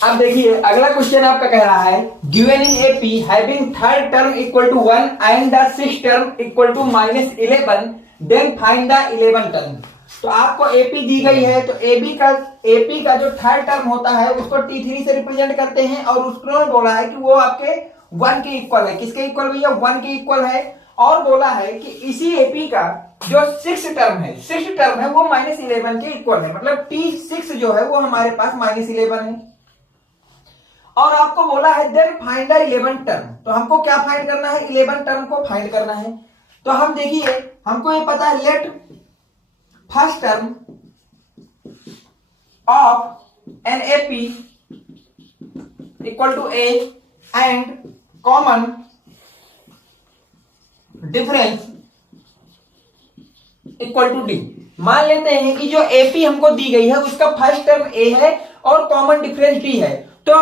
अब देखिए अगला क्वेश्चन आपका कह रहा है given in AP having third term equal to 1 and the six term equal to -11 then find the 11 term. तो आपको एपी दी गई है, तो एपी का जो थर्ड टर्म होता है उसको T3 से रिप्रेजेंट करते हैं और उसको बोला है कि वो आपके 1 के इक्वल है। किसके इक्वल भैया? 1 के इक्वल है। और बोला है कि इसी एपी का जो सिक्स टर्म है वो -11 के इक्वल है, मतलब T6 जो है वो हमारे पास -11 है। और आपको बोला है देन फाइंड द 11 टर्म। तो हमको क्या फाइंड करना है? 11 टर्म को फाइंड करना है। तो हम देखिए हमको ये पता है let first term of an AP equal to a and common difference equal to d. मान लेते हैं कि जो एपी हमको दी गई है उसका फर्स्ट टर्म ए है और कॉमन डिफरेंस डी है। तो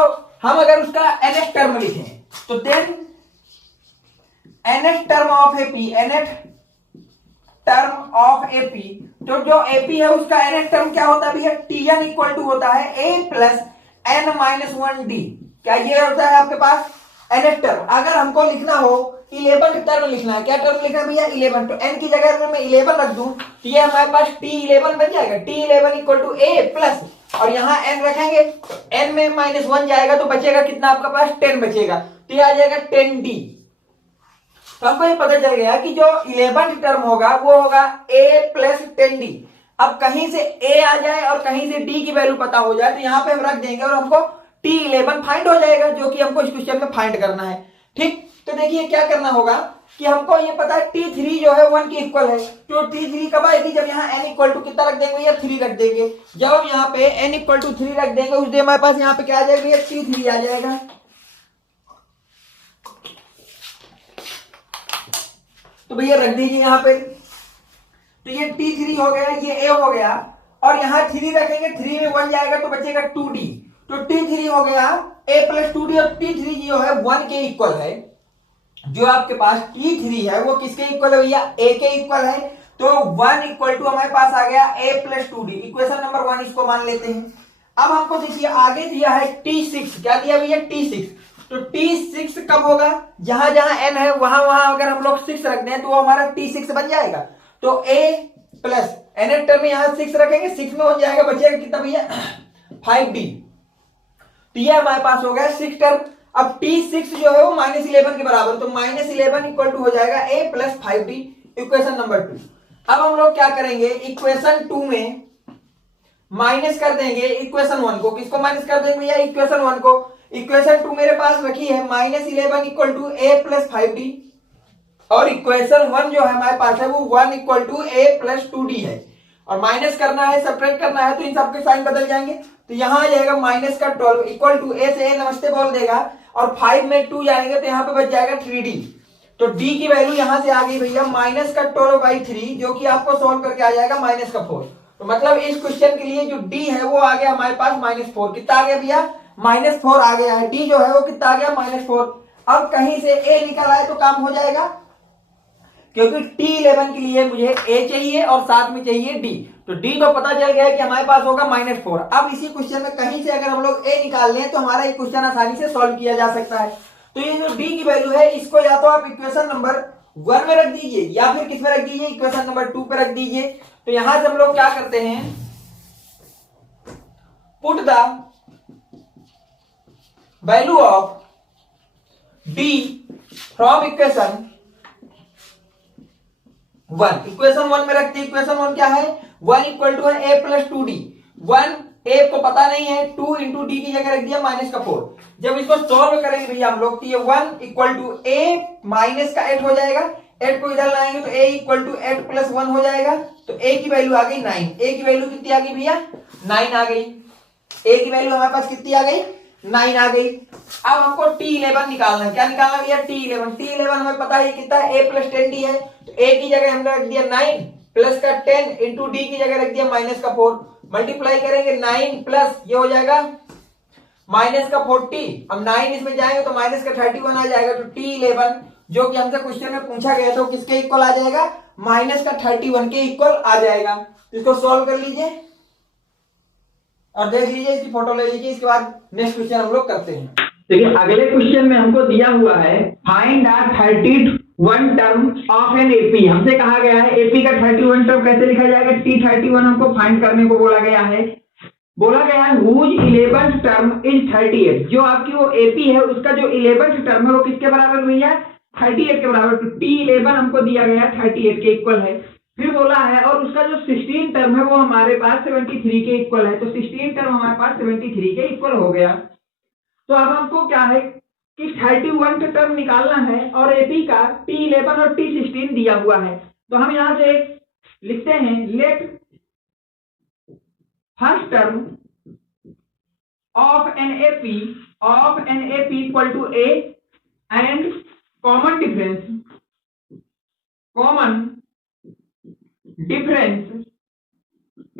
हम अगर उसका nth टर्म लिखें तो then nth term of AP, nth term of AP, तो जो एपी है उसका nth टर्म क्या होता है भैया? Tn इक्वल टू होता है a प्लस n-1d। क्या ये होता है आपके पास nth टर्म? अगर हमको लिखना हो 11 टर्म लिखना है, क्या टर्म लिखना है भैया? 11। तो n की जगह अगर मैं 11 रख दूं तो ये हमारे पास T11 बन जाएगा। T11 equal to a plus, और यहां n रखेंगे तो n में -1 जाएगा तो बचेगा कितना आपका पास? 10 बचेगा। तो ये आ जाएगा 10d। तो हमको ये पता चल गया कि जो 11th टर्म होगा वो होगा a प्लस 10d। अब कहीं से a आ जाए और कहीं से d की वैल्यू पता हो जाए तो यहां पे हम रख देंगे और हमको T11 फाइंड हो जाएगा, जो कि हमको इस क्वेश्चन में फाइंड करना है। ठीक, तो देखिए क्या करना होगा कि हमको ये पता है T3 जो है 1 के इक्वल है। तो T3 कब आएगी? जब यहाँ n इक्वल टू कितना रख देंगे या 3 रख देंगे। जब हम यहाँ पे n इक्वल टू 3 रख देंगे उस दिन हमारे पास यहाँ पे क्या आ जाएगा? ये T3 आ जाएगा। तो भैया रख दीजिए यहाँ पे। तो ये T3 हो गया, ये a हो गया, और यहाँ 3 रखेंगे, 3 में 1 जाएगा तो बचेगा 2d। तो T3 हो गया a प्लस 2d, और T3 जो है 1 के इक्वल है। जो आपके पास T3 है वो किसके इक्वल है भैया? a के इक्वल है। तो 1 इक्वल टू हमारे पास आ गया a plus 2d, equation number 1 इसको मान लेते हैं। अब हमको देखिए आगे दिया है T6। क्या दिया भैया? T6। तो T6 कब होगा? जहां जहां n है वहां वहां अगर हम लोग 6 रख दें तो वो हमारा T6 बन जाएगा। तो a प्लस nth टर्म में यहां 6 रखेंगे, 6 में हो जाएगा, बचेगा कितना भैया? 5d। तो ये हमारे पास हो गया 6 टर्म। अब T6 जो है वो -11 के बराबर, तो -11 इक्वल टू हो जाएगा a plus 5d, equation number 2। अब हम लोग क्या करेंगे? इक्वेशन 2 में माइनस कर देंगे इक्वेशन 1 को। किसको माइनस कर देंगे भैया? इक्वेशन 1 को। इक्वेशन 2 मेरे पास रखी है -11 equal to a plus 5d, और इक्वेशन 1 जो है हमारे पास है वो 1 equal to a plus 2d है। और माइनस करना है, सेपरेट करना है, तो इन सबके साइन बदल जाएंगे। तो यहां आ जाएगा -12 इक्वल टू a से a नमस्ते बोल देगा, और 5 में 2 जाएंगे तो यहाँ पे बच जाएगा 3d। तो d की वैल्यू यहां से आ गई भैया -12/3, जो कि आपको सॉल्व करके आ जाएगा -4। तो मतलब इस क्वेश्चन के लिए जो d है वो आ गया हमारे पास -4। कितना आ गया भैया? -4 आ गया है। d जो है वो कितना आ गया? -4। अब कहीं से a निकल आए तो काम हो जाएगा, क्योंकि T11 के लिए मुझे a चाहिए और साथ में चाहिए d। तो d तो पता चल गया कि हमारे पास होगा -4। अब इसी क्वेश्चन में कहीं से अगर हम लोग a निकाल लें तो हमारा ये क्वेश्चन आसानी से सॉल्व किया जा सकता है। तो ये जो d की वैल्यू है इसको या तो आप इक्वेशन नंबर 1 में रख दीजिए या फिर किस में रख दीजिए? इक्वेशन नंबर 2 पे रख दीजिए। तो यहां से हम लोग क्या करते हैं? Put the value of d from equation 1। Equation 1 में रखते हैं। इक्वेशन 1 क्या है? 1 इक्वल टू है a प्लस 2d। 1 a को पता नहीं है, 2 इंटू डी की जगह रख दिया -4। जब इसको सॉल्व करेंगे भैया हम लोग तो ये 1 इक्वल टू a माइनस का 8 हो जाएगा। 8 को इधर लाएंगे तो a इक्वल टू 8 प्लस 1 हो जाएगा। तो a की वैल्यू आ गई 9। a की वैल्यू कितनी आ गई भैया? 9 आ गई। a की वैल्यू हमारे पास कितनी आ गई? 9 आ गई। अब हमको T11 निकालना है। क्या निकालना भैया? T11। T11 हमें पता है कितना है? a प्लस 10d है। तो a की जगह हमने रख दिया 9 प्लस का 10 इंटू डी की जगह रख दिया -4। मल्टीप्लाई करेंगे 9 प्लस ये हो जाएगा -40। अब 9 इसमें जाएंगे तो -31 आ जाएगा। तो T11 जो कि हमसे क्वेश्चन में पूछा गया तो किसके इक्वल आ जाएगा? -31 के इक्वल आ जाएगा। इसको सॉल्व कर लीजिए। और देख लीजिए, इसकी फोटो ले लीजिए। इसके बाद नेक्स्ट क्वेश्चन हम लोग करते हैं। देखिए अगले क्वेश्चन में हमको दिया हुआ है find the 31 term of an AP. हमसे कहा गया है एपी का 31 टर्म कैसे लिखा जाएगा। T31 हमको फाइंड करने को बोला गया है। बोला गया है whose 11th टर्म इज 38। जो आपकी वो एपी है उसका जो 11th टर्म है वो किसके बराबर हुई है, 38 के बराबर। तो T11 हमको दिया गया है 38 के इक्वल है। फिर बोला है और उसका जो 16 टर्म है वो हमारे पास 73 के इक्वल है। तो 16 टर्म हमारे पास 73 के इक्वल हो गया। तो अब हमको क्या है कि 31 टर्म निकालना है और एपी का T11 और T16 दिया हुआ है। तो हम यहां से लिखते हैं let first term of an AP equal to a and common difference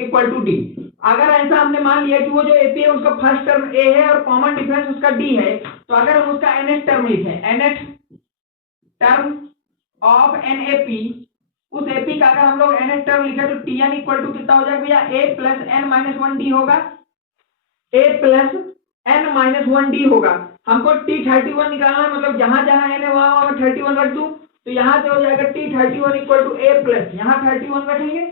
equal to d. अगर ऐसा हमने मान लिया कि वो जो एपी है उसका फर्स्ट टर्म ए है और कॉमन डिफरेंस उसका डी है, तो अगर हम उसका nth टर्म लिखें, nth term of an AP, उस एपी का अगर हम लोग nth टर्म लिखे तो Tn इक्वल टू कितना हो जाएगा भैया, a plus n minus 1d होगा। a plus n minus 1d होगा। हमको T31 निकालना है, मतलब जहां जहां n है वहां 31 रख दूं, तो यहां से हो जाएगा T31 equal to a plus, यहां 31 रखेंगे,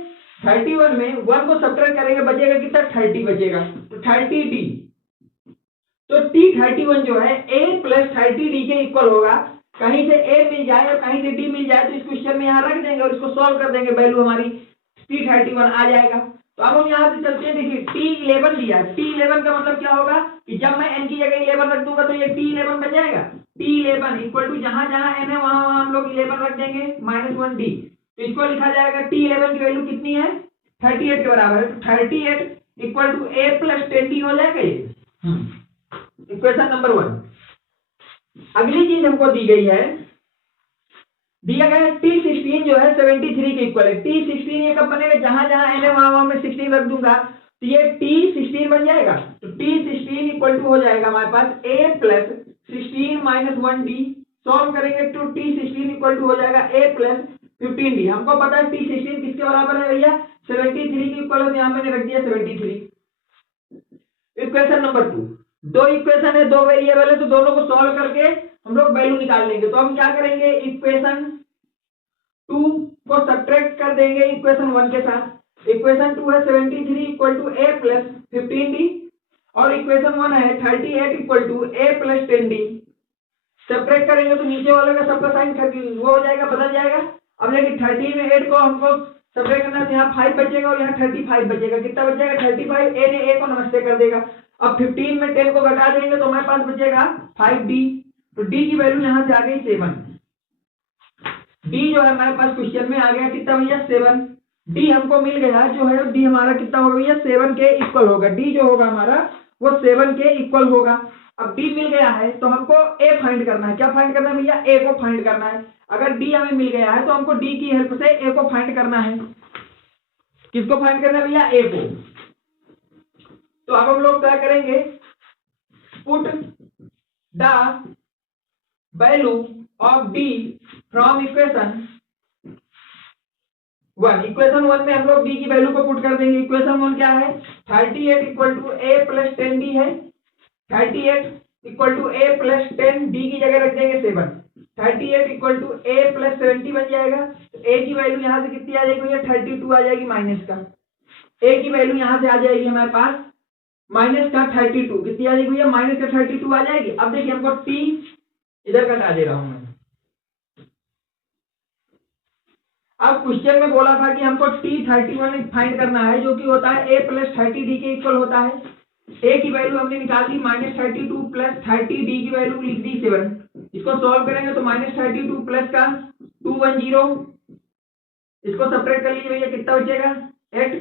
31 में 1 को सब्ट्रैक्ट करेंगे, बचेगा कितना, 30 बचेगा, तो 30d। तो T31 जो है a प्लस 30d के इक्वल होगा। कहीं से a मिल जाए और कहीं से d मिल जाए तो इस क्वेश्चन में यहाँ रख देंगे और इसको सॉल्व कर देंगे, वैल्यू हमारी T31 आ जाएगा। तो अब हम यहाँ से चलते हैं। देखिए T11 दिया, T11 का मतलब क्या होगा कि जब मैं n की जगह 11 रख दूंगा तो ये T11 बन जाएगा। T11 इक्वल टू जहां जहां n है वहां वहां हम लोग 11 रख देंगे माइनस 1d, तो इसको लिखा जाएगा T11 की वैल्यू कितनी है, 38 के बराबर है। तो 38 equal to a plus 10d हो जाएगा ये इक्वेशन नंबर 1। अगली चीज हमको दी गई है, दिया गया है T16 जो है 73 के इक्वल है। T16 ये कब बनेगा, जहां जहां n है वहां वहां मैं 16 रख दूंगा तो ये T16 बन जाएगा। तो T16 इक्वल टू हो जाएगा हमारे पास a plus 16 minus 1d। Solve करेंगे तो T16 इक्वल टू हो जाएगा a प्लस 15d। हमको पता है T16 किसके बराबर है भैया, 73 के इक्वल है, तो यहां मैंने रख दिया 73। इक्वेशन नंबर 2, दो इक्वेशन है, दो वेरिएबल है, तो दोनों को सॉल्व करके हम लोग वैल्यू निकाल लेंगे। तो हम क्या करेंगे, इक्वेशन 2 को सब्ट्रैक्ट कर देंगे इक्वेशन 1 के साथ। इक्वेशन 2 है 73 equal to a plus 15d और इक्वेशन 1 है 38 equal to a plus 10d। Subtract करेंगे तो नीचे वाले का सबका साइन वो हो जाएगा, बदल जाएगा। अब देखिए 30 में 8 को हमको सब्ट्रैक्ट करना है तो यहाँ 5 बचेगा और यहाँ 35 बचेगा। कितना बचेगा, 35। a ने a को नमस्ते कर देगा। अब 15 में 10 को घटा देंगे तो हमारे पास बचेगा 5d। तो d की वैल्यू यहाँ से आ गई 7। d जो है हमारे पास क्वेश्चन में आ गया कितना भैया, 7। d हमको मिल गया जो है, d हमारा कितना होगा भैया, 7 के इक्वल होगा। d जो होगा हमारा वो 7 के इक्वल होगा। अब d मिल गया है तो हमको a फाइंड करना है। क्या फाइंड करना है भैया, a को फाइंड करना है। अगर d हमें मिल गया है तो हमको d की हेल्प से a को फाइंड करना है। किसको फाइंड करना है भैया, a को। तो अब हम लोग क्या करेंगे, put the value of d from equation 1। Equation 1 में हम लोग d की वैल्यू को पुट कर देंगे। इक्वेशन 1 क्या है, 38 equal to a plus 10d है। 38 equal to a plus 10, d की जगह रख देंगे 7। 38 इक्वल टू a प्लस 70 बन जाएगा। तो a की वैल्यू यहाँ से कितनी आ जाएगी भैया, 32 आ जाएगी माइनस का। a की वैल्यू यहाँ से आ जाएगी हमारे पास माइनस का 32। कितनी आ जाएगी भैया, माइनस का 32 आ जाएगी। अब देखिए हमको t इधर कटा दे रहा हूं मैं। अब क्वेश्चन में बोला था कि हमको T31 फाइंड करना है, जो कि होता है a प्लस 30d के इक्वल होता है। a की वैल्यू हमने निकाल दी -32 प्लस 30d की वैल्यू लिख दी 7। इसको सॉल्व करेंगे तो -32 प्लस का 210, इसको सब्ट्रैक्ट कर लीजिए भैया, कितना बचेगा, 8।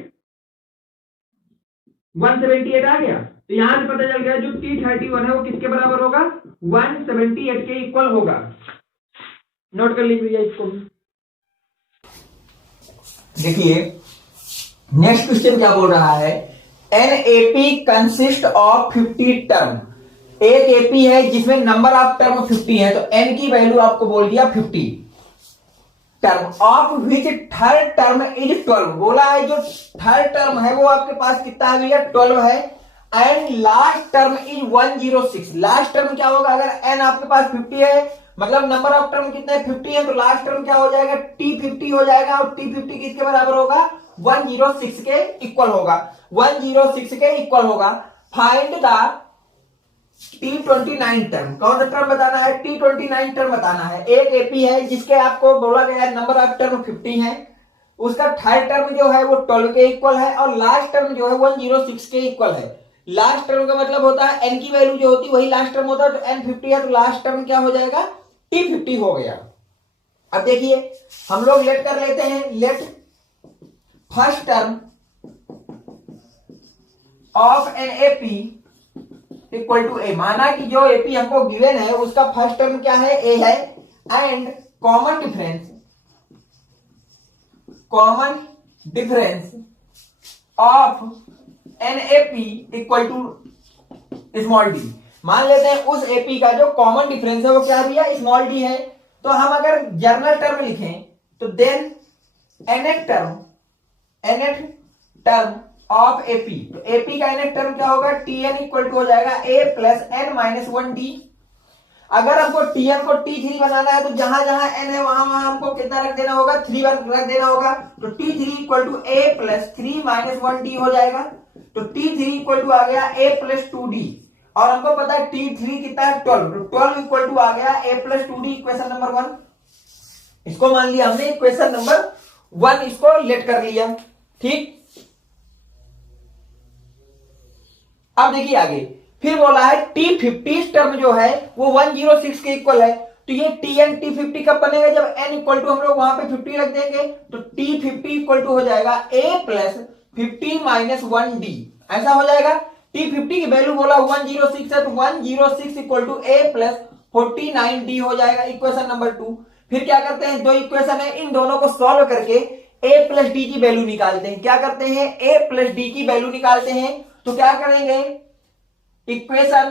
178 आ गया। तो यहां से पता चल गया जो T31 है वो किसके बराबर होगा, 178 के इक्वल होगा। नोट कर लीजिए इसको। देखिए नेक्स्ट क्वेश्चन क्या बोल रहा है, an AP consist of 50 term. एक एपी है जिसमें नंबर ऑफ टर्म 50 है, तो एन की वैल्यू आपको बोल दिया 50 term, of which third term is 12। बोला है जो थर्ड टर्म है वो आपके पास कितना आ गया, 12 है। And last term is 106। Last term क्या होगा, अगर n आपके पास 50 है, मतलब नंबर ऑफ टर्म कितने 50 है, तो लास्ट टर्म क्या हो जाएगा, t50 हो जाएगा, और t50 किसके बराबर होगा, 106 के इक्वल होगा, 106 के इक्वल होगा। फाइंड द T29 टर्म, कौन सा टर्म बताना है, T29 टर्म बताना है। एक एपी है जिसके आपको बोला गया है नंबर ऑफ टर्म 50 है, उसका थर्ड टर्म जो है वो 12 के इक्वल है, और लास्ट टर्म जो है 106 के इक्वल है। लास्ट टर्म का मतलब होता है n की वैल्यू जो होती है वही लास्ट टर्म होता है, तो n 50 है तो लास्ट टर्म क्या हो जाएगा, T50 हो गया। अब देखिए हम लोग लेट कर लेते हैं, let first term of an AP equal to a. माना कि जो एपी हमको गिवन है उसका फर्स्ट टर्म क्या है, ए है, and common difference of an AP equal to small d. मान लेते हैं उस एपी का जो कॉमन डिफरेंस है वो क्या दिया, स्मॉल डी है। तो हम अगर जर्नल टर्म लिखें तो then nth term of AP, तो एपी का nth टर्म क्या होगा, tn इक्वल टू हो जाएगा a plus n minus 1d। अगर हमको tn को t3 बनाना है तो जहां जहां n है वहां वहां हमको कितना रख देना होगा, 3 रख देना होगा। तो t3 equal to a plus 3 minus 1d हो जाएगा। तो t3 इक्वल टू आ गया a प्लस 2d, और हमको पता है t3 कितना है 12, तो 12 इक्वल टू आ गया a plus 2d, equation number 1। इसको मान लिया हमने इक्वेशन नंबर 1, इसको लेट कर लिया, ठीक। अब देखिए आगे फिर बोला है T50 टर्म जो है वो 106 के इक्वल है। तो ये Tn T50 कब बनेगा, जब n इक्वल टू हम लोग वहां पे 50 रख देंगे, तो T50 इक्वल टू हो जाएगा a प्लस 50 माइनस 1d, ऐसा हो जाएगा। T50 की वैल्यू बोला 106 है, तो 106 equal to a plus 49d हो जाएगा, इक्वेशन नंबर 2। फिर क्या करते हैं, दो इक्वेशन है, इन दोनों को सॉल्व करके a प्लस डी की वैल्यू निकालते हैं। क्या करते हैं, a प्लस डी की वैल्यू निकालते हैं। तो क्या करेंगे, equation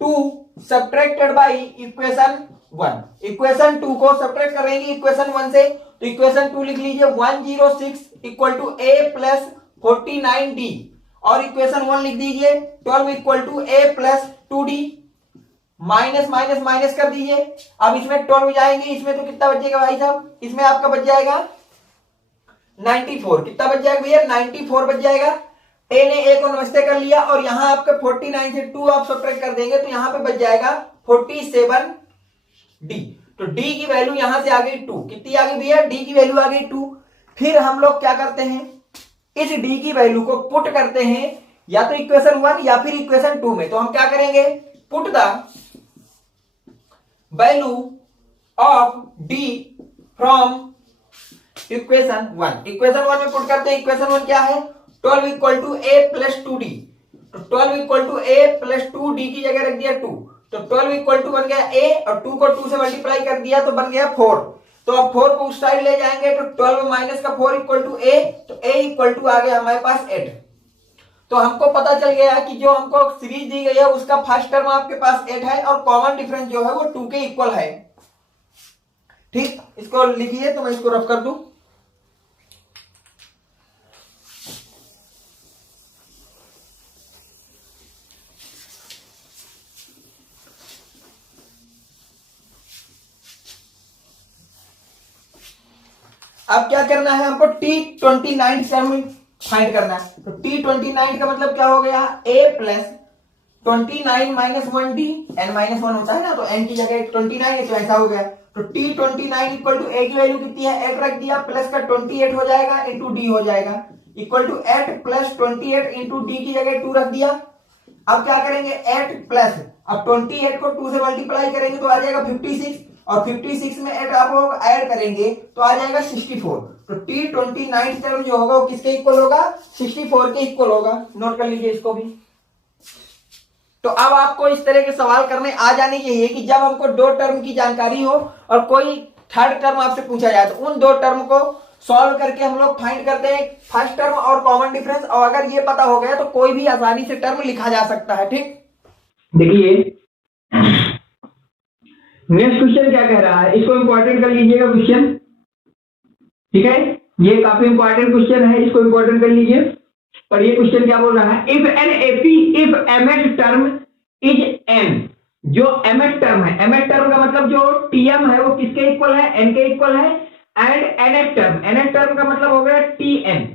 2 subtracted by equation 1, equation 2 को सब्ट्रैक्ट करेंगे इक्वेशन 1 से, तो इक्वेशन 2 लिख लीजिए 106 equal to a plus 49d, और इक्वेशन 1 लिख दीजिए 12 equal to a plus 2d। Minus minus minus कर दीजिए, अब इसमें 12 जाएंगे, इसमें तो कितना बचेगा भाई साहब, इसमें आपका बच जाएगा 94। कितना बच जाएगा भैया, 94 बच जाएगा। a ने a को नमस्ते कर लिया, और यहां आपके 49 से 2 आप सब्ट्रैक्ट कर देंगे तो यहां पे बच जाएगा 47d। तो d की वैल्यू यहां से आ गई 2, कितनी आ गई भैया, d की वैल्यू आ गई 2। फिर हम लोग क्या करते हैं, इस d की वैल्यू को पुट करते हैं या तो इक्वेशन 1 या फिर इक्वेशन 2 में। तो हम क्या करेंगे, put the value of d from equation 1, equation 1 में पुट करते हैं। इक्वेशन 1 क्या है, 12 equal to a plus 2d, तो 12 equal to a plus 2d की जगह रख दिया 2, तो 12 इक्वल टू बन गया a, और 2 को 2 से मल्टीप्लाई कर दिया तो बन गया 4। तो अब 4 को उस साइड ले जाएंगे तो 12 माइनस का 4 इक्वल टू a, तो a इक्वल टू आ गया हमारे पास 8। तो हमको पता चल गया कि जो हमको सीरीज दी गई है उसका फर्स्ट टर्म आपके पास 8 है, और कॉमन डिफरेंस जो है वो 2 के इक्वल है, ठीक। इसको लिखिए तो मैं इसको रफ कर दूं। अब क्या करना है हमको, T29 टर्म फाइंड करना है। तो T29 का मतलब क्या हो गया, a plus 29 minus 1d, n minus 1 होता है ना, तो n की जगह 29 है, तो ऐसा हो गया। तो T29 इक्वल टू a की वैल्यू कितनी है, 8 रख दिया, प्लस का 28 हो जाएगा इंटू d हो जाएगा, equal to 8 plus 28 into d की जगह 2 रख दिया। अब क्या करेंगे, 8 प्लस, अब 28 को 2 से मल्टीप्लाई करेंगे तो आ जाएगा 56, और 56 में 8 आप लोग ऐड करेंगे तो आ जाएगा 64। तो T29 टर्म जो होगा वो किसके इक्वल होगा, 64 के इक्वल होगा। नोट कर लीजिए इसको भी। तो अब आपको इस तरह के सवाल करने आ जाने चाहिए कि जब हमको दो टर्म की जानकारी हो और कोई थर्ड टर्म आपसे पूछा जाए तो उन दो टर्म को सॉल्व करके हम लोग फाइंड करते हैं फर्स्ट टर्म और कॉमन डिफरेंस, और अगर ये पता हो गया तो कोई भी आसानी से टर्म लिखा जा सकता है, ठीक। देखिए नेक्स्ट क्वेश्चन क्या कह रहा है, इसको इंपॉर्टेंट कर लीजिएगा क्वेश्चन, ठीक है। ये काफी इंपॉर्टेंट क्वेश्चन है, इसको इंपॉर्टेंट कर लीजिए। पर ये क्वेश्चन क्या बोल रहा है, if an AP if mth term is n, जो mth टर्म है, mth टर्म का मतलब जो tm है वो किसके इक्वल है, n के इक्वल है, एंड nth टर्म का मतलब हो गया tn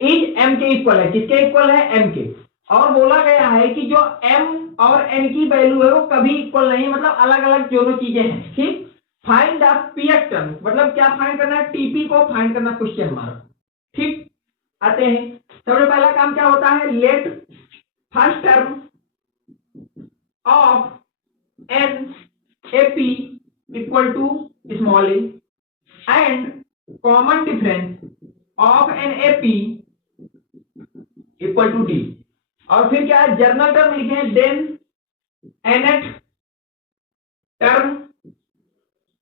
इज m के इक्वल है, किसके इक्वल है, m के। और बोला गया है कि जो m और n की वैल्यू है वो कभी इक्वल नहीं, मतलब अलग अलग दोनों चीजें हैं, ठीक। फाइंड द pth टर्म, मतलब क्या फाइंड करना है, टीपी को फाइंड करना, क्वेश्चन मार्क, ठीक। आते हैं, सबसे पहला काम क्या होता है, let first term of an AP equal to small a and common difference of an AP equal to d. और फिर क्या है, जर्नल टर्म लिखे, then nth term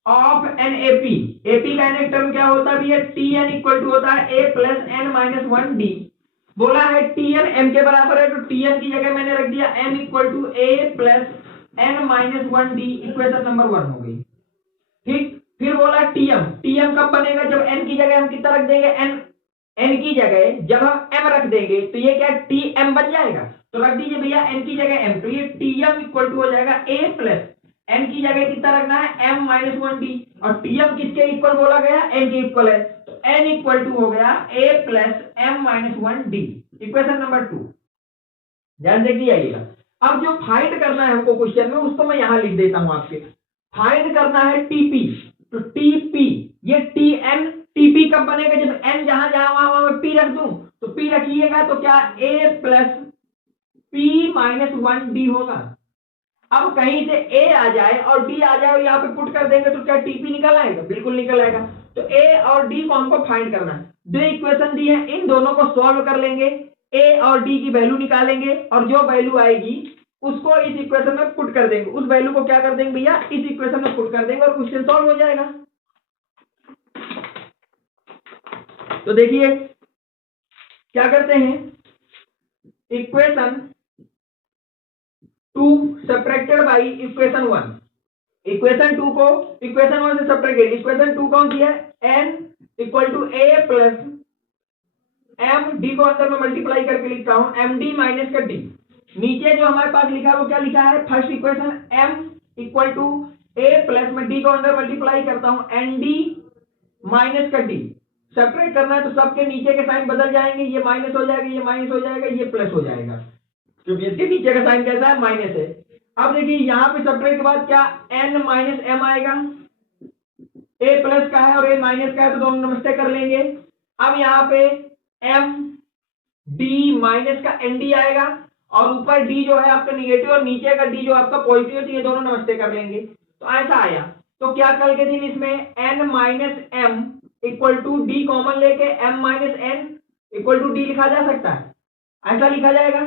of an AP, AP का nth टर्म क्या होता है भैया, tn इक्वल टू होता है a plus n minus 1d। बोला है tn m के बराबर है, तो tn की जगह मैंने रख दिया m equal to a plus n minus 1d, equation number 1 हो गई, ठीक। फिर बोला tm कब बनेगा, जब n की जगह हम कितना रख देंगे, n की जगह जब हम m रख देंगे तो ये क्या tm बन जाएगा, तो रख दीजिए भैया n की जगह m, तो ये tm इक्वल टू हो जाएगा a प्लस n की जगह कितना रखना है, m माइनस 1d, और tm किसके इक्वल बोला गया, n के इक्वल है, तो n इक्वल टू हो गया a plus m minus 1d, equation number 2। ध्यान से कीजिएगा। अब जो फाइंड करना है हमको क्वेश्चन में, उसको मैं यहां लिख देता हूं आपके, फाइंड करना है टीपी, तो टीपी ये tn, टीपी कब बनेगा, जब n जहां जहां वहां मैं p रख दूं, तो p रखिएगा तो क्या a plus p minus 1d होगा। अब कहीं से a आ जाए और d आ जाए और यहाँ पे पुट कर देंगे तो क्या टीपी निकल आएगा, बिल्कुल निकल आएगा। तो a और d को हमको फाइंड करना है, दो इक्वेशन दी है, इन दोनों को सॉल्व कर लेंगे, a और d की वैल्यू निकालेंगे और जो वैल्यू आएगी उसको इस इक्वेशन में पुट कर देंगे, उस वैल्यू को क्या कर देंगे भैया, इस इक्वेशन में पुट कर देंगे और क्वेश्चन सॉल्व हो जाएगा। तो देखिए क्या करते हैं, equation 2 subtracted by equation 1, equation 2 को इक्वेशन 1 से सब्ट्रैक्ट, इक्वेशन 2 कौन सी है, n equal to a plus m, d को अंदर में मल्टीप्लाई करके लिखता हूं md माइनस का d। नीचे जो हमारे पास लिखा है वो क्या लिखा है, first equation m equal to a plus में d को अंदर मल्टीप्लाई करता हूं nd माइनस का d। सब्ट्रैक्ट करना है तो सबके नीचे के साइन बदल जाएंगे, ये माइनस हो जाएगा, ये माइनस हो जाएगा, ये प्लस हो जाएगा, क्योंकि इसके नीचे का साइन कैसा है, माइनस है। अब देखिए यहाँ पे सब्ट्रैक्ट के बाद क्या n माइनस m आएगा, a प्लस का है और a माइनस का है तो दोनों नमस्ते कर लेंगे। अब यहाँ पे m d माइनस का nd आएगा और ऊपर d जो है आपका निगेटिव और नीचे का d जो आपका पॉजिटिव है, तो ये दोनों नमस्ते कर लेंगे, तो ऐसा आया। तो क्या कल के दिन इसमें n minus m equal to d common लेके m minus n equal to d लिखा जा सकता है, ऐसा लिखा जाएगा।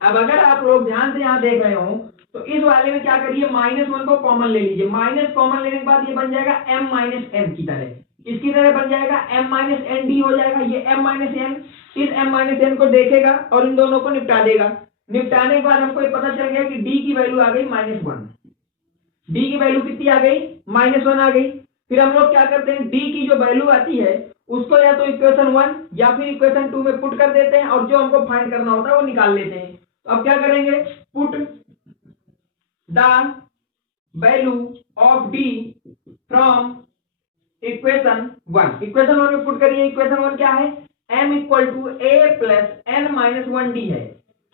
अब अगर आप लोग ध्यान से यहां देख रहे हो तो इस वाले में क्या करिए, -1 को कॉमन ले लीजिए, माइनस कॉमन लेने के बाद ये बन जाएगा m माइनस n की तरह, इसकी तरह बन जाएगा m माइनस एन डी हो जाएगा। ये m माइनस एन इस m माइनस एन को देखेगा और इन दोनों को निपटा देगा। निपटाने के बाद हमको ये पता चल गया कि d की वैल्यू आ गई -1, d की वैल्यू कितनी आ गई, -1 आ गई। फिर हम लोग क्या करते हैं, d की जो वैल्यू आती है उसको या तो इक्वेशन 1 या फिर इक्वेशन 2 में पुट कर देते हैं और जो हमको फाइंड करना होता है वो निकाल लेते हैं। तो अब क्या करेंगे, put the value of d from equation 1, equation 1 में पुट करिए। इक्वेशन 1 क्या है, m equal to a plus n minus 1d है।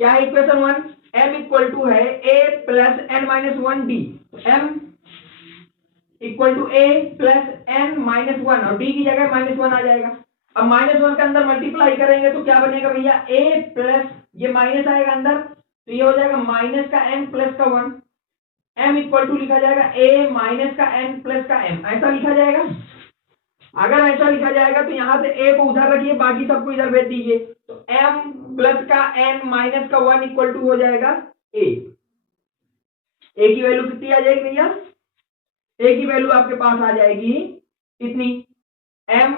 क्या है इक्वेशन 1, m इक्वल टू है a plus n minus 1d, m equal to a plus n minus 1 और d की जगह -1 आ जाएगा। अब -1 के अंदर मल्टीप्लाई करेंगे तो क्या बनेगा भैया, a प्लस ये माइनस आएगा अंदर तो ये हो जाएगा माइनस का n प्लस का 1, m इक्वल टू लिखा जाएगा a माइनस का n प्लस का m, ऐसा लिखा जाएगा। अगर ऐसा लिखा जाएगा तो यहां से a को उधर रखिए, बाकी सबको इधर भेज दीजिए, तो m प्लस का n माइनस का 1 इक्वल टू हो जाएगा a। a की वैल्यू कितनी आ जाएगी भैया, a की वैल्यू आपके पास आ जाएगी कितनी, m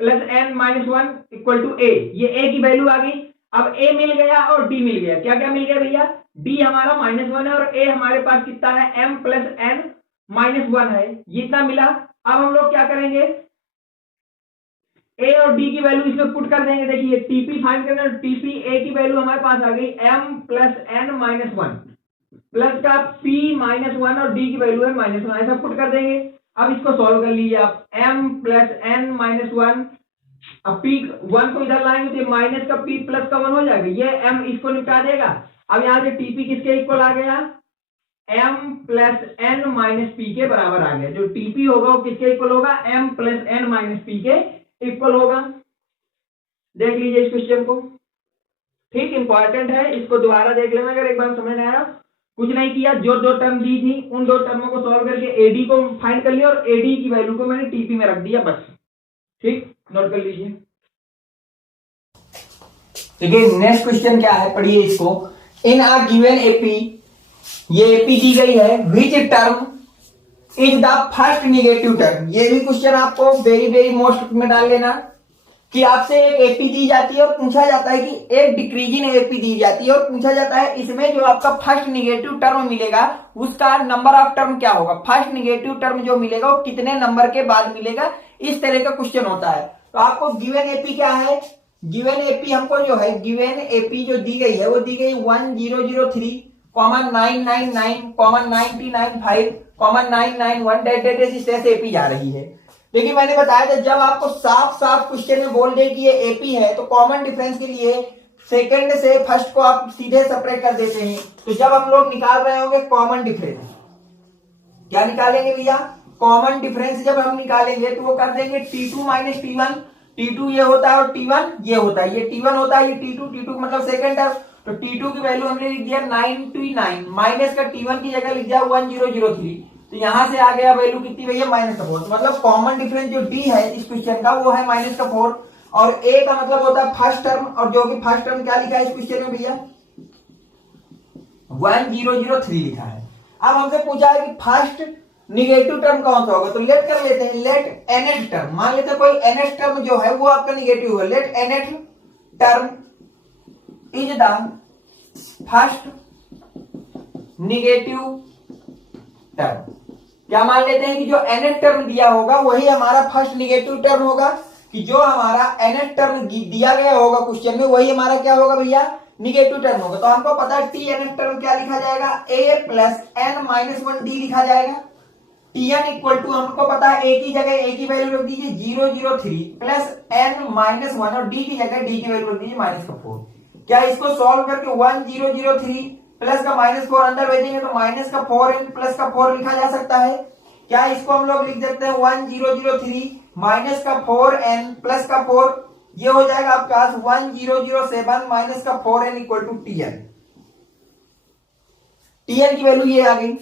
plus n minus 1 equal to a, ये a की वैल्यू आ गई। अब a मिल गया और d मिल गया, क्या क्या मिल गया भैया, d हमारा -1 है और a हमारे पास कितना है, m प्लस n माइनस 1 है, ये इतना मिला। अब हम लोग क्या करेंगे, ए और डी की वैल्यू इसमें पुट कर देंगे। देखिए टीपी फाइंड करना, टीपी ए की वैल्यू हमारे पास आ गई m plus n minus one plus का p माइनस वन और d की वैल्यू है माइनस वन, ऐसा पुट कर देंगे। अब इसको सॉल्व कर लीजिए आप, m plus n minus one, अब p वन को इधर लाएंगे तो माइनस का p प्लस का वन हो जाएगा, ये m इसको निपटा देगा। अब यहाँ से टीपी किसके इक्वल आ गया, m plus n minus P के बराबर आ गया। जो टीपी होगा वो किसके इक्वल होगा, m plus n minus P के इक्वल होगा। देख लीजिए इस क्वेश्चन को, ठीक इंपॉर्टेंट है, इसको दोबारा देख लेना अगर एक बार समझ में आया। कुछ नहीं किया, जो दो टर्म दी थी उन दो टर्मों को सॉल्व करके एडी को फाइंड कर लिया और एडी की वैल्यू को मैंने टीपी में रख दिया बस। ठीक, नोट कर लीजिए। देखिए नेक्स्ट क्वेश्चन क्या है, पढ़िए इसको। इन आ गिवन एपी, ये एपी दी गई है, which term is the first negative term. ये भी क्वेश्चन आपको वेरी वेरी मोस्ट में डाल लेना कि आपसे एक एपी दी जाती है और पूछा जाता है कि एक डिक्रीजिंग एपी दी जाती है और पूछा जाता है इसमें जो आपका फर्स्ट निगेटिव टर्म मिलेगा उसका नंबर ऑफ टर्म क्या होगा, फर्स्ट निगेटिव टर्म जो मिलेगा वो कितने नंबर के बाद मिलेगा, इस तरह का क्वेश्चन होता है। तो आपको गिवन एपी क्या है, गिवन एपी हमको जो है, गिवन एपी जो दी गई है वो दी गई 1003, 999, 995, 991 इस तरह से एपी जा रही है। लेकिन मैंने बताया था जब आपको साफ साफ क्वेश्चन में बोल दे कि ये एपी है तो कॉमन डिफरेंस के लिए सेकंड से फर्स्ट को आप सीधे सेपरेट कर देते हैं। तो जब हम लोग निकाल रहे होंगे कॉमन डिफरेंस, क्या निकालेंगे भैया, कॉमन डिफरेंस जब हम निकालेंगे तो वो कर देंगे T2 माइनस T1, T2 ये होता है और T1 ये होता है, ये T1 होता है, ये T2 मतलब सेकंड टर्म। तो T2 की वैल्यू हमने लिख दिया 99 माइनस का T1 की जगह लिख दिया 1003, तो यहां से आ गया वैल्यू कितनी भैया, -4। मतलब कॉमन डिफरेंस जो डी है इस क्वेश्चन का वो है -4 और ए का मतलब होता है फर्स्ट टर्म, और जो कि फर्स्ट टर्म क्या लिखा है इस क्वेश्चन में भैया 1003 लिखा है। अब हमसे पूछा है कि फर्स्ट निगेटिव टर्म कौन सा होगा, तो लेट कर लेते हैं, लेट nth टर्म, मान लेते हैं कोई nth टर्म जो है वो आपका निगेटिव है। Let nth term is the first negative term. क्या मान लेते हैं कि जो nth टर्म दिया होगा वही हमारा फर्स्ट निगेटिव टर्म होगा, कि जो हमारा nth टर्म दिया गया होगा क्वेश्चन में वही हमारा क्या होगा भैया, निगेटिव टर्म होगा। तो हमको पता है टी nth टर्म क्या लिखा जाएगा, a plus n minus 1d लिखा जाएगा। Tn इक्वल टू हमको पता है a की जगह a की वैल्यू रख दीजिए 003 प्लस n माइनस 1 और d की जगह d की वैल्यू रख दीजिए -4। क्या इसको सॉल्व करके 1003 प्लस का -4 अंदर भेजेंगे तो माइनस का 4n प्लस का 4 लिखा जा सकता है। क्या इसको हम लोग लिख देते हैं 1003 माइनस का 4n प्लस का 4, ये हो जाएगा आपका 1007 माइनस का 4n equal to Tn। Tn की वैल्यू ये आ गई।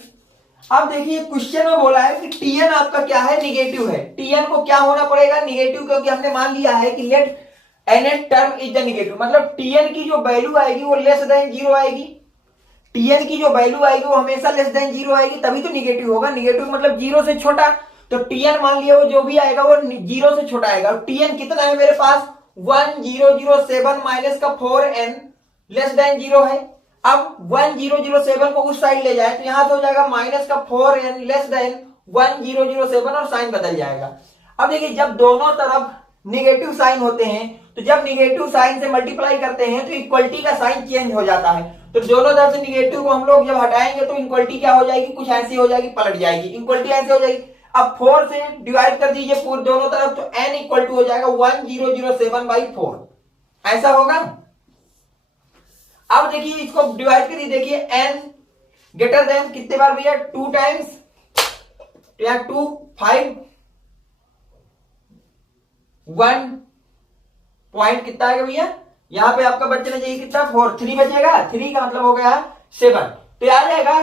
अब देखिए क्वेश्चन में बोला है कि Tn आपका क्या है, निगेटिव है। Tn को क्या होना पड़ेगा, निगेटिव, क्योंकि हमने मान लिया है कि let nth term is the negative, मतलब Tn की जो वैल्यू आएगी वो लेस देन 0 आएगी। Tn की जो वैल्यू आएगी वो हमेशा लेस देन 0 आएगी, तभी तो निगेटिव होगा। निगेटिव मतलब 0 से छोटा, तो Tn मान लिया वो जो भी आएगा वो 0 से छोटा आएगा। Tn कितना है मेरे पास 1007 माइनस का 4n लेस देन 0 है। अब 1007 को उस साइड ले जाए तो यहां से हो जाएगा माइनस का 4n लेस देन 1007 और साइन बदल जाएगा। अब देखिए जब दोनों तरफ निगेटिव साइन होते हैं तो जब निगेटिव साइन से मल्टीप्लाई करते हैं तो इक्वलिटी का साइन चेंज हो जाता है। तो दोनों तरफ से निगेटिव को हम लोग जब हटाएंगे तो इक्वलिटी क्या हो जाएगी, कुछ ऐसी हो जाएगी, पलट जाएगी, इक्वलिटी ऐसे हो जाएगी। अब 4 से डिवाइड कर दीजिए पूरे दोनों तरफ, तो n इक्वल टू हो जाएगा 1007/4, ऐसा होगा। अब देखिए इसको डिवाइड करिए, देखिए n ग्रेटर देन कितने बार भैया, 2 टाइम्स, या 2 5 1 पॉइंट कितना आएगा भैया, यहां पे आपका बच्चे ने चाहिए कितना 4, 3 बचेगा, 3 का मतलब हो गया 7, तो आ जाएगा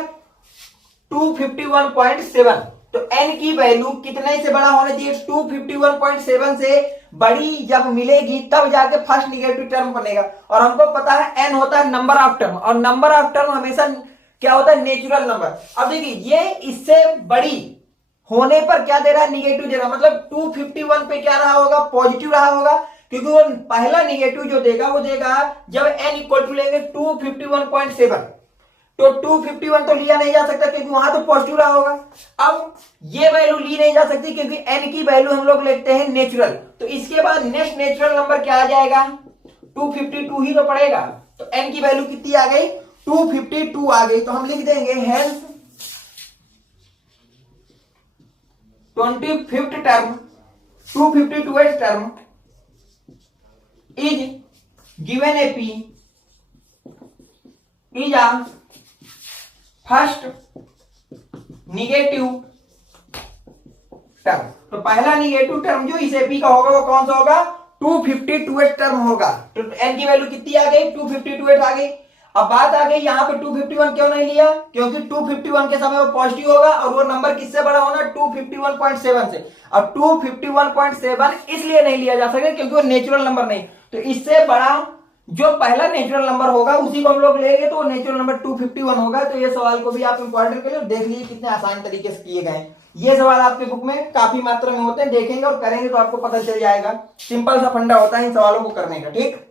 251.7। तो n की वैल्यू कितने से बड़ा होना चाहिए, 251.7 से बड़ी जब मिलेगी तब जाके फर्स्ट निगेटिव टर्म बनेगा। और हमको पता है n होता है नंबर ऑफ टर्म, और नंबर ऑफ टर्म हमेशा क्या होता है, नेचुरल नंबर। अब देखिए ये इससे बड़ी होने पर क्या दे रहा है, निगेटिव दे रहा है, मतलब 251 पे क्या रहा होगा, पॉजिटिव रहा होगा, क्योंकि वो पहला निगेटिव जो देगा वो देगा जब n इक्वल टू लेंगे 251.7। तो 251 तो लिया नहीं जा सकता क्योंकि वहां तो पॉजिटिव रहा होगा। अब ये वैल्यू ली नहीं जा सकती क्योंकि n की वैल्यू हम लोग लेते हैं नेचुरल। तो इसके बाद नेक्स्ट नेचुरल नंबर क्या आ जाएगा, 252 ही तो पड़ेगा। तो n की वैल्यू कितनी आ गई, 252 आ गई। तो हम लिख देंगे hence 25th term 252th term is given a p is a first negative term. तो पहला निगेटिव टर्म जो इस एपी का होगा वो कौन सा होगा, 252th टर्म होगा। तो n की वैल्यू कितनी आ गई, 252th आ गई। अब बात आ गई यहाँ पे 251 क्यों नहीं लिया, क्योंकि 251 के समय वो पॉजिटिव होगा और वो नंबर किससे बड़ा होना, 251.7 से। अब 251.7 इसलिए नहीं लिया जा सकता क्योंकि वो नेचुरल नंबर नहीं, तो इससे बड़ा जो पहला नेचुरल नंबर होगा उसी को हम लोग लेंगे, तो नेचुरल नंबर 251 होगा। तो ये सवाल को भी आप इंपॉर्टेंट करिए, देख लीजिए कितने आसान तरीके से किए गए। ये सवाल आपके बुक में काफी मात्रा में होते हैं, देखेंगे और करेंगे तो आपको पता चल जाएगा। सिंपल सा फंडा होता है इन सवालों को करने का, ठीक।